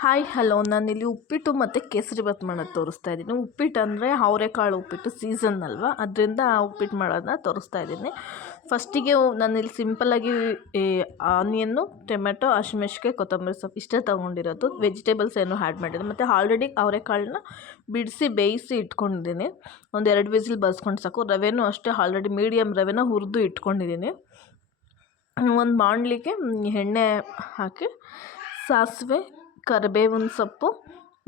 Hi hello, ನಾನಿಲ್ಲಿ ಉಪ್ಪಿಟ್ಟು ಮತ್ತು ಕೇಸರಿಬಾತ್ ಮಾಡೋದು ತೋರಿಸ್ತಾ ಇದ್ದೀನಿ. ಉಪ್ಪಿಟ್ಟು ಅಂದರೆ ಅವರೆಕಾಳು ಉಪ್ಪಿಟ್ಟು ಸೀಸನ್ ಅಲ್ವಾ, ಅದರಿಂದ ಉಪ್ಪಿಟ್ಟು ಮಾಡೋದನ್ನ ತೋರಿಸ್ತಾ ಇದ್ದೀನಿ. ಫಸ್ಟಿಗೆ ನಾನಿಲ್ಲಿ ಸಿಂಪಲ್ಲಾಗಿ ಈ ಆನಿಯನ್ನು, ಟೊಮೆಟೊ, ಹಸಿಮೆಣ್ಸಿನ್ಕಾಯಿ, ಕೊತ್ತಂಬರಿ ಸೊಪ್ಪು ಇಷ್ಟೇ ತೊಗೊಂಡಿರೋದು. ವೆಜಿಟೇಬಲ್ಸ್ ಏನೂ ಆ್ಯಡ್ ಮಾಡಿಲ್ಲ. ಮತ್ತು ಆಲ್ರೆಡಿ ಅವರೆಕಾಳನ್ನ ಬಿಡಿಸಿ ಬೇಯಿಸಿ ಇಟ್ಕೊಂಡಿದ್ದೀನಿ. ಒಂದು 2 ವಿಸಿಲ್ ಬಸ್ಕೊಂಡು ಸಾಕು. ರವೆನೂ ಅಷ್ಟೇ ಆಲ್ರೆಡಿ ಮೀಡಿಯಮ್ ರವೆನ ಹುರಿದು ಇಟ್ಕೊಂಡಿದ್ದೀನಿ. ಒಂದು ಬಾಣಲಿಗೆ ಎಣ್ಣೆ ಹಾಕಿ ಸಾಸಿವೆ, ಕರಿಬೇವಿನ ಸೊಪ್ಪು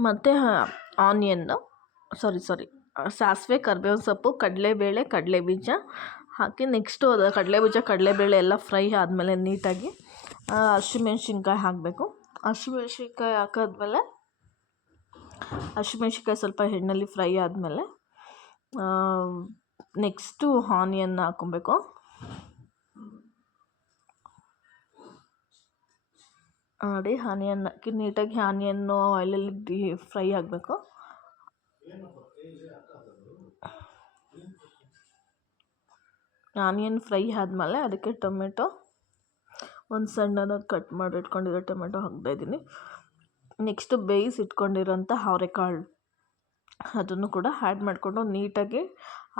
ಮತ್ತು ಆನಿಯನ್ನು ಸಾಸಿವೆ, ಕರಿಬೇವಿನ ಸೊಪ್ಪು, ಕಡಲೆಬೇಳೆ, ಕಡಲೆಬೀಜ ಹಾಕಿ ನೆಕ್ಸ್ಟು ಅದು ಕಡಲೆಬೀಜ, ಕಡಲೆಬೇಳೆ ಎಲ್ಲ ಫ್ರೈ ಆದಮೇಲೆ ನೀಟಾಗಿ ಹಸಿಮೆಣ್ಸಿನ್ಕಾಯಿ ಹಾಕಬೇಕು. ಹಸಿಮೆಣ್ಸಿನ್ಕಾಯಿ ಹಾಕಾದ್ಮೇಲೆ ಹಸಿಮೆಣ್ಸಿನ್ಕಾಯಿ ಸ್ವಲ್ಪ ಎಣ್ಣೆಲಿ ಫ್ರೈ ಆದಮೇಲೆ ನೆಕ್ಸ್ಟು ಆನಿಯನ್ ಹಾಕ್ಕೊಬೇಕು. ನೋಡಿ, ಆನಿಯನ್ ಹಾಕಿ ನೀಟಾಗಿ ಆನಿಯನ್ನು ಆಯಿಲಲ್ಲಿ ಫ್ರೈ ಆಗಬೇಕು. ಆನಿಯನ್ ಫ್ರೈ ಆದಮೇಲೆ ಅದಕ್ಕೆ ಟೊಮೆಟೊ, ಒಂದು ಸಣ್ಣದಾಗಿ ಕಟ್ ಮಾಡಿ ಇಟ್ಕೊಂಡಿರೋ ಟೊಮೆಟೊ ಹಾಕ್ತಾಯಿದ್ದೀನಿ. ನೆಕ್ಸ್ಟು ಬೇಯಿಸಿ ಇಟ್ಕೊಂಡಿರೋಂಥ ಅವರೆಕಾಳು ಅದನ್ನು ಕೂಡ ಆ್ಯಡ್ ಮಾಡಿಕೊಂಡು ನೀಟಾಗಿ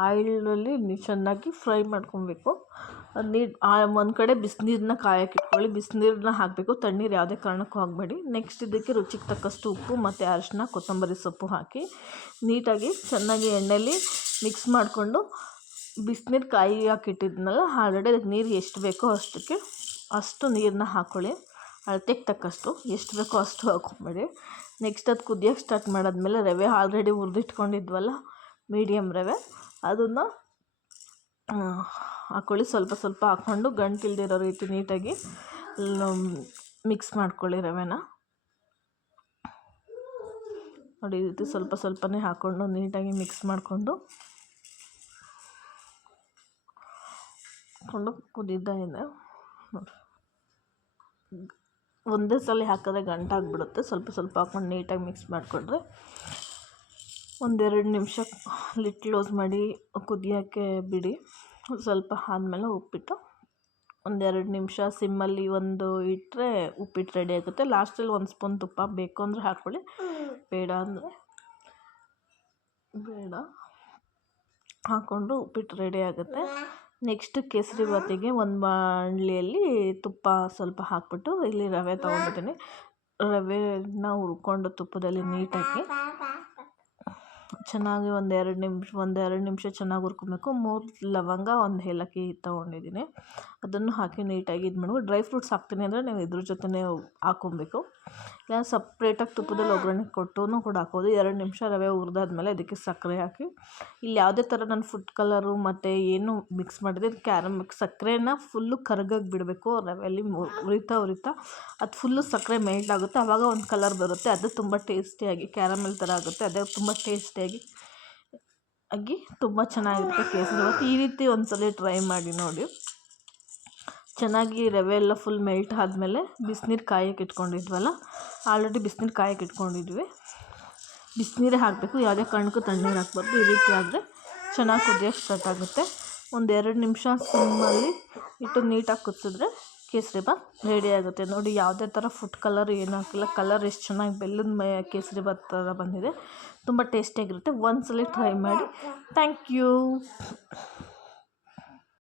ಆಯಿಲಲ್ಲಿ ಚೆನ್ನಾಗಿ ಫ್ರೈ ಮಾಡ್ಕೊಬೇಕು. ಒಂದು ಕಡೆ ಬಿಸಿನೀರನ್ನ ಕಾಯಕ್ಕೆ ಇಟ್ಕೊಳ್ಳಿ. ಬಿಸಿನೀರನ್ನ ಹಾಕಬೇಕು, ತಣ್ಣೀರು ಯಾವುದೇ ಕಾರಣಕ್ಕೂ ಹಾಕಬೇಡಿ. ನೆಕ್ಸ್ಟ್ ಇದಕ್ಕೆ ರುಚಿಗೆ ತಕ್ಕಷ್ಟು ಉಪ್ಪು ಮತ್ತು ಅರಿಶಿನ, ಕೊತ್ತಂಬರಿ ಸೊಪ್ಪು ಹಾಕಿ ನೀಟಾಗಿ ಚೆನ್ನಾಗಿ ಎಣ್ಣೆಯಲ್ಲಿ ಮಿಕ್ಸ್ ಮಾಡಿಕೊಂಡು ಬಿಸಿನೀರು ಕಾಯಕ್ಕಿಟ್ಟಿದ್ನಲ್ಲ ಆಲ್ರೆಡಿ ಅದಕ್ಕೆ ನೀರು ಎಷ್ಟು ಬೇಕೋ ಅಷ್ಟು ನೀರನ್ನ ಹಾಕ್ಕೊಳ್ಳಿ. ಅಳತೆಗೆ ತಕ್ಕಷ್ಟು ಎಷ್ಟು ಬೇಕೋ ಅಷ್ಟು ಹಾಕ್ಕೊಬೇಡಿ. ನೆಕ್ಸ್ಟ್ ಅದು ಕುದಿಯೋಕ್ಕೆ ಸ್ಟಾರ್ಟ್ ಮಾಡಾದ್ಮೇಲೆ ರವೆ ಆಲ್ರೆಡಿ ಹುರಿದಿಟ್ಕೊಂಡಿದ್ವಲ್ಲ ಮೀಡಿಯಮ್ ರವೆ, ಅದನ್ನು ಹಾಕ್ಕೊಳ್ಳಿ. ಸ್ವಲ್ಪ ಸ್ವಲ್ಪ ಹಾಕ್ಕೊಂಡು ಗಂಟಿಲ್ದಿರೋ ರೀತಿ ನೀಟಾಗಿ ಮಿಕ್ಸ್ ಮಾಡ್ಕೊಳ್ಳಿ ರವೆನ. ನೋಡಿ, ಈ ರೀತಿ ಸ್ವಲ್ಪ ಸ್ವಲ್ಪನೇ ಹಾಕ್ಕೊಂಡು ನೀಟಾಗಿ ಮಿಕ್ಸ್ ಮಾಡಿಕೊಂಡು ಕುದೀತಾ ಇದೆ. ನೋಡಿ, ಒಂದೇ ಸಲ ಹಾಕಿದ್ರೆ ಗಂಟಾಗ್ಬಿಡುತ್ತೆ. ಸ್ವಲ್ಪ ಸ್ವಲ್ಪ ಹಾಕ್ಕೊಂಡು ನೀಟಾಗಿ ಮಿಕ್ಸ್ ಮಾಡಿಕೊಂಡ್ರೆ 1-2 ನಿಮಿಷ ಲಿಡ್ ಕ್ಲೋಸ್ ಮಾಡಿ ಕುದಿಯೋಕ್ಕೆ ಬಿಡಿ. ಸ್ವಲ್ಪ ಆದಮೇಲೆ ಉಪ್ಪಿಟ್ಟು 1-2 ನಿಮಿಷ ಸಿಮ್ಮಲ್ಲಿ ಇಟ್ಟರೆ ಉಪ್ಪಿಟ್ಟು ರೆಡಿ ಆಗುತ್ತೆ. ಲಾಸ್ಟಲ್ಲಿ 1 ಸ್ಪೂನ್ ತುಪ್ಪ ಬೇಕು ಅಂದರೆ ಹಾಕ್ಕೊಳ್ಳಿ, ಬೇಡ ಅಂದರೆ ಬೇಡ. ಹಾಕ್ಕೊಂಡು ಉಪ್ಪಿಟ್ಟು ರೆಡಿ ಆಗುತ್ತೆ. ನೆಕ್ಸ್ಟ್ ಕೇಸರಿಬಾತಿಗೆ ಒಂದು ಬಾಣಲಿಯಲ್ಲಿ ತುಪ್ಪ ಸ್ವಲ್ಪ ಹಾಕ್ಬಿಟ್ಟು ಇಲ್ಲಿ ರವೆ ತೊಗೊಂಡಿದ್ದೀನಿ. ರವೆನ ಹುರ್ಕೊಂಡು ತುಪ್ಪದಲ್ಲಿ ನೀಟಾಗಿ ಚೆನ್ನಾಗಿ 1-2 ನಿಮಿಷ ಚೆನ್ನಾಗಿ ಹುರ್ಕೊಬೇಕು. 3 ಲವಂಗ, 1 ಏಲಕ್ಕಿ ತೊಗೊಂಡಿದ್ದೀನಿ. ಅದನ್ನು ಹಾಕಿ ನೀಟಾಗಿ ಇದು ಮಾಡ್ಬೇಕು. ಡ್ರೈ ಫ್ರೂಟ್ಸ್ ಹಾಕ್ತೀನಿ ಅಂದರೆ ನೀವು ಇದ್ರ ಜೊತೆನೇ ಹಾಕ್ಕೊಬೇಕು. ಇಲ್ಲ ಸಪ್ರೇಟಾಗಿ ತುಪ್ಪದಲ್ಲಿ ಒಗ್ಗರಣೆ ಕೊಟ್ಟು ಕೂಡ ಹಾಕ್ಬೋದು. 2 ನಿಮಿಷ ರವೆ ಹುರಿದಾದ್ಮೇಲೆ ಅದಕ್ಕೆ ಸಕ್ಕರೆ ಹಾಕಿ, ಇಲ್ಲಿ ಯಾವುದೇ ಥರ ನಾನು ಫುಡ್ ಕಲರು ಮತ್ತು ಏನು ಮಿಕ್ಸ್ ಮಾಡಿದೆ ಸಕ್ಕರೆನ ಫುಲ್ಲು ಕರಗಾಗಿ ಬಿಡಬೇಕು. ರವೆಯಲ್ಲಿ ಉರಿತಾ ಅದು ಫುಲ್ಲು ಸಕ್ಕರೆ ಮೆಲ್ಟ್ ಆಗುತ್ತೆ. ಆವಾಗ ಒಂದು ಕಲರ್ ಬರುತ್ತೆ. ಅದು ತುಂಬ ಟೇಸ್ಟಿಯಾಗಿ ಕ್ಯಾರಮೆಲ್ ಥರ ಆಗುತ್ತೆ. ಅದೇ ತುಂಬ ಟೇಸ್ಟಿಯಾಗಿ ತುಂಬ ಚೆನ್ನಾಗಿರುತ್ತೆ ಕೇಸರಿಬಾತ್. ಈ ರೀತಿ ಒಂದ್ಸಲ ಟ್ರೈ ಮಾಡಿ ನೋಡಿ. ಚೆನ್ನಾಗಿ ರವೆ ಎಲ್ಲ ಫುಲ್ ಮೆಲ್ಟ್ ಆದಮೇಲೆ ಬಿಸಿನೀರು ಕಾಯಕ್ಕೆ ಇಟ್ಕೊಂಡಿದ್ವಲ್ಲ, ಆಲ್ರೆಡಿ ಬಿಸಿನೀರು ಕಾಯಕ್ಕೆ ಇಟ್ಕೊಂಡಿದ್ವಿ. ಬಿಸಿನೀರೇ ಹಾಕಬೇಕು, ಯಾವುದೇ ಕಾರಣಕ್ಕೂ ತಣ್ಣೀರು ಹಾಕ್ಬಾರ್ದು. ಈ ರೀತಿ ಆದರೆ ಚೆನ್ನಾಗಿ ಕುದಿಯೋಕ್ಕೆ ಸ್ಟಾರ್ಟ್ ಆಗುತ್ತೆ. 1-2 ನಿಮಿಷ ಸಿಮ್ಮಲ್ಲಿ ಇಟ್ಟು ನೀಟಾಗಿ ಕುದಿಸಿದ್ರೆ ಕೇಸರಿಬಾತ್ ರೆಡಿ ಆಗುತ್ತೆ. ನೋಡಿ, ಯಾವುದೇ ಥರ ಫುಡ್ ಕಲರ್ ಏನು ಹಾಕಿಲ್ಲ. ಕಲರ್ ಎಷ್ಟು ಚೆನ್ನಾಗಿ ಬೆಲ್ಲದ ಕೇಸರಿಬಾತ್ ಥರ ಬಂದಿದೆ. ತುಂಬ ಟೇಸ್ಟಿಯಾಗಿರುತ್ತೆ. ಒಂದ್ಸಲ ಟ್ರೈ ಮಾಡಿ. Thank you.